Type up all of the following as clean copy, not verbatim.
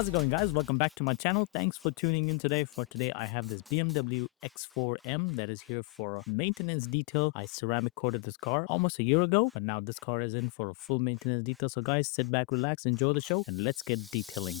How's it going, guys? Welcome back to my channel. Thanks for tuning in today. For today, I have this BMW X4M that is here for a maintenance detail. I ceramic coated this car almost a year ago, but now this car is in for a full maintenance detail. So guys, sit back, relax, enjoy the show, and let's get detailing.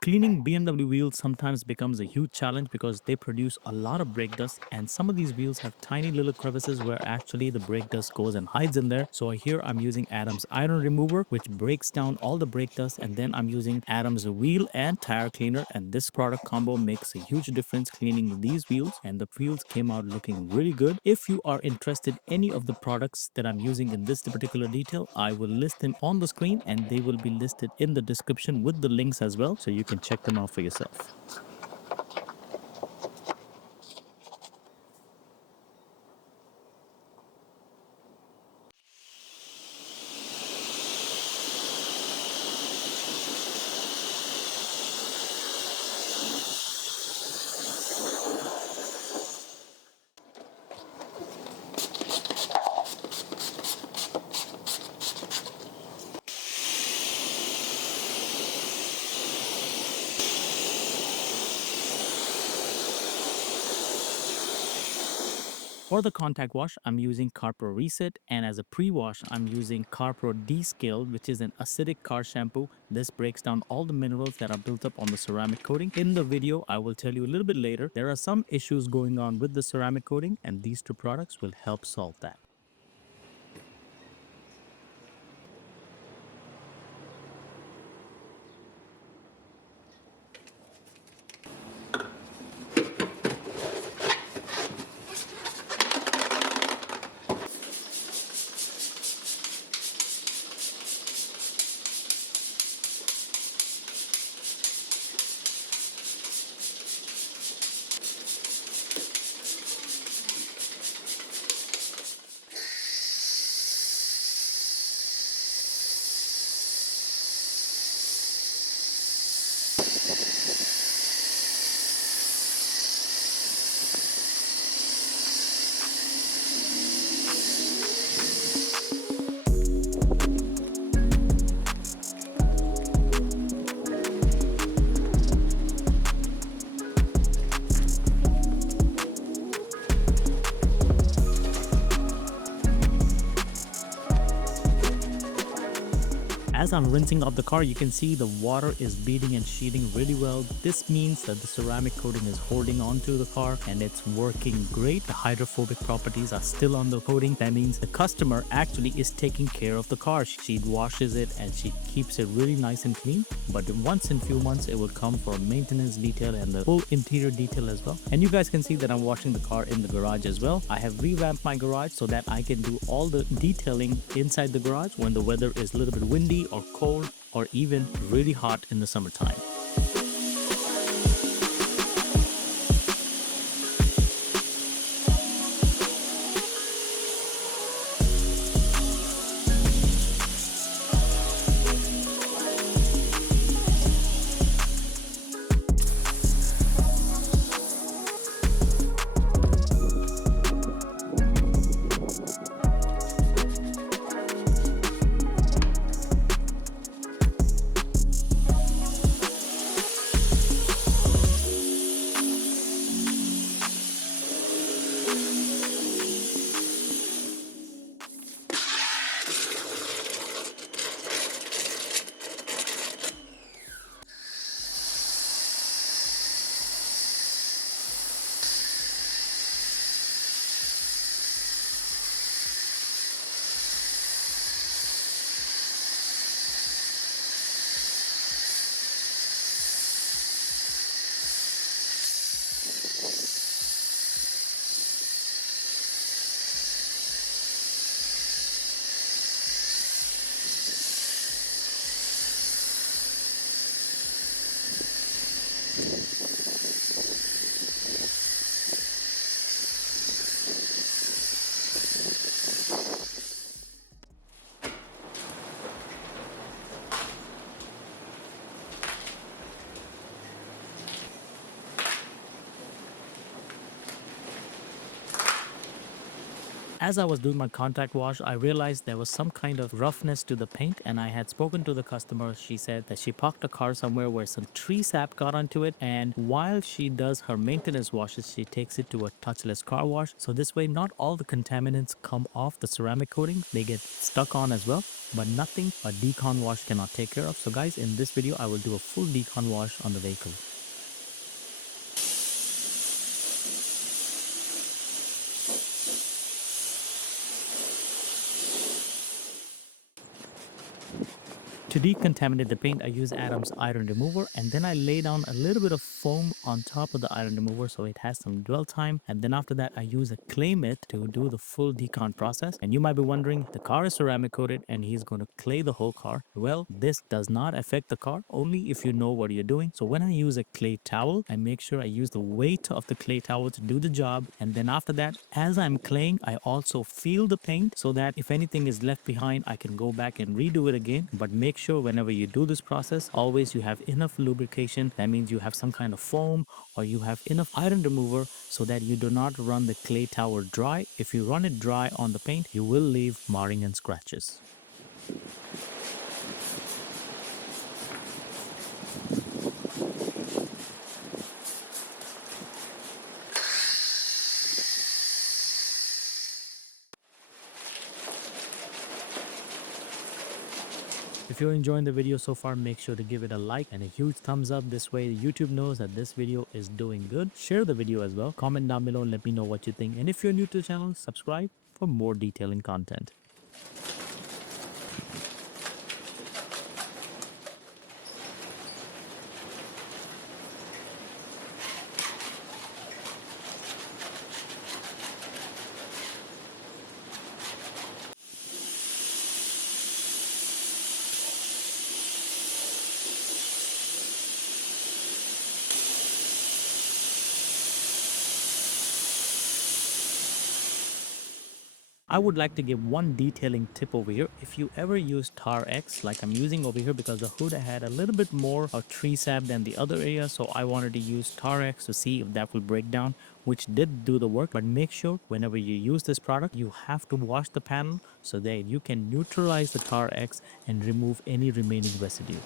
Cleaning BMW wheels sometimes becomes a huge challenge because they produce a lot of brake dust, and some of these wheels have tiny little crevices where actually the brake dust goes and hides in there. So here I'm using Adam's iron remover, which breaks down all the brake dust, and then I'm using Adam's wheel and tire cleaner, and this product combo makes a huge difference cleaning these wheels, and the wheels came out looking really good. If you are interested in any of the products that I'm using in this particular detail, I will list them on the screen and they will be listed in the description with the links as well, so you can check them out for yourself. For the contact wash, I'm using CarPro Reset, and as a pre-wash, I'm using CarPro Descale, which is an acidic car shampoo. This breaks down all the minerals that are built up on the ceramic coating. In the video, I will tell you a little bit later, there are some issues going on with the ceramic coating, and these two products will help solve that. As I'm rinsing off the car, you can see the water is beading and sheeting really well. This means that the ceramic coating is holding onto the car and it's working great. The hydrophobic properties are still on the coating. That means the customer actually is taking care of the car. She washes it and she keeps it really nice and clean. But once in few months, it will come for a maintenance detail and the full interior detail as well. And you guys can see that I'm washing the car in the garage as well. I have revamped my garage so that I can do all the detailing inside the garage when the weather is a little bit windy or cold or even really hot in the summertime. As I was doing my contact wash, I realized there was some kind of roughness to the paint, and I had spoken to the customer. She said that she parked a car somewhere where some tree sap got onto it, and while she does her maintenance washes, she takes it to a touchless car wash. So this way, not all the contaminants come off the ceramic coating, they get stuck on as well, but nothing a decon wash cannot take care of. So guys, in this video, I will do a full decon wash on the vehicle. To decontaminate the paint, I use Adam's iron remover, and then I lay down a little bit of foam on top of the iron remover so it has some dwell time. And then after that, I use a clay mitt to do the full decon process. And you might be wondering, the car is ceramic coated and he's going to clay the whole car. Well, this does not affect the car, only if you know what you're doing. So when I use a clay towel, I make sure I use the weight of the clay towel to do the job. And then after that, as I'm claying, I also feel the paint so that if anything is left behind, I can go back and redo it again. But make sure whenever you do this process, always you have enough lubrication. That means you have some kind of foam or you have enough iron remover so that you do not run the clay towel dry. If you run it dry on the paint, you will leave marring and scratches. If you're enjoying the video so far, make sure to give it a like and a huge thumbs up. This way YouTube knows that this video is doing good. Share the video as well. Comment down below and let me know what you think. And if you're new to the channel, subscribe for more detailing content. I would like to give one detailing tip over here. If you ever use Tar X like I'm using over here, because the hood had a little bit more of tree sap than the other area, so I wanted to use Tar X to see if that will break down, which did do the work. But make sure whenever you use this product, you have to wash the panel so that you can neutralize the Tar X and remove any remaining residue.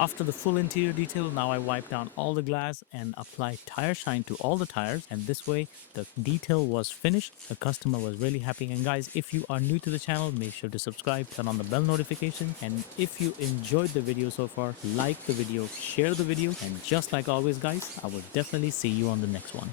After the full interior detail, now I wipe down all the glass and apply tire shine to all the tires, and this way the detail was finished. The customer was really happy. And guys, if you are new to the channel, make sure to subscribe, turn on the bell notification, and if you enjoyed the video so far, like the video, share the video, and just like always guys, I will definitely see you on the next one.